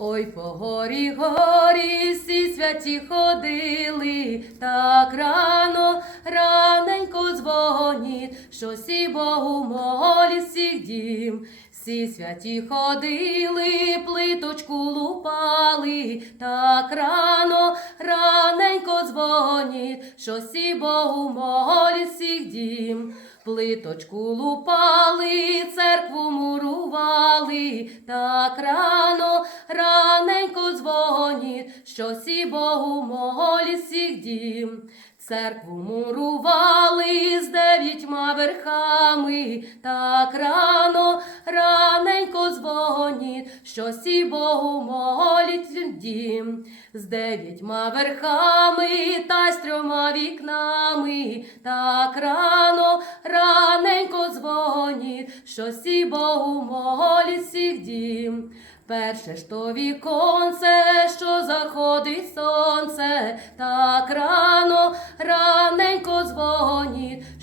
Ой, по горі горі всі святі ходили, так рано, раненько дзвонить, що сі Богу молі всіх дім. Всі святі ходили, плиточку лупали, так рано, раненько дзвонить, що сі Богу молі всіх дім. Плиточку лупали, церкву мурували, так рано, дзвонить, що сі Богу молі всіх дім. Церкву мурували з дев'ятьма верхами, так рано, раненько дзвонить, що сі Богу молить дім. З дев'ятьма верхами та з трьома вікнами, так рано, раненько дзвонить, що Богу молить всіх дім. Перше ж то віконце,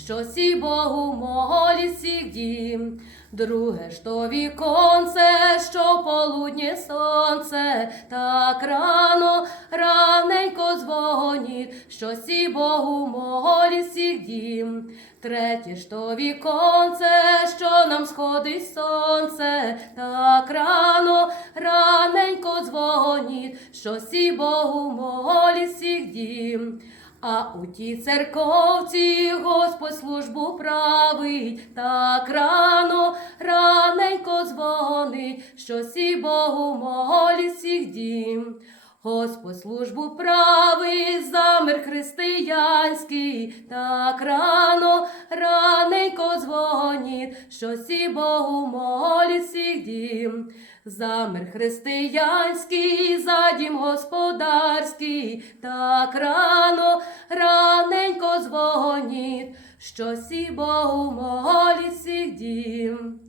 що сі Богу молить всіх дім. Друге ж то віконце, що полуднє сонце, так рано, раненько дзвонить, що сі Богу молить всіх дім. Третє ж то віконце, що нам сходить сонце, так рано, раненько дзвонить, що сі Богу молить всіх дім. А у тій церковці Господь службу править, так рано, раненько дзвонить, що сі Богу молі всіх дім. Господь службу править, замир християнський, так рано, що сі Богу молі дім, дім. Замир християнський, за дім господарський, так рано, раненько дзвоніть, що сі Богу молі дім.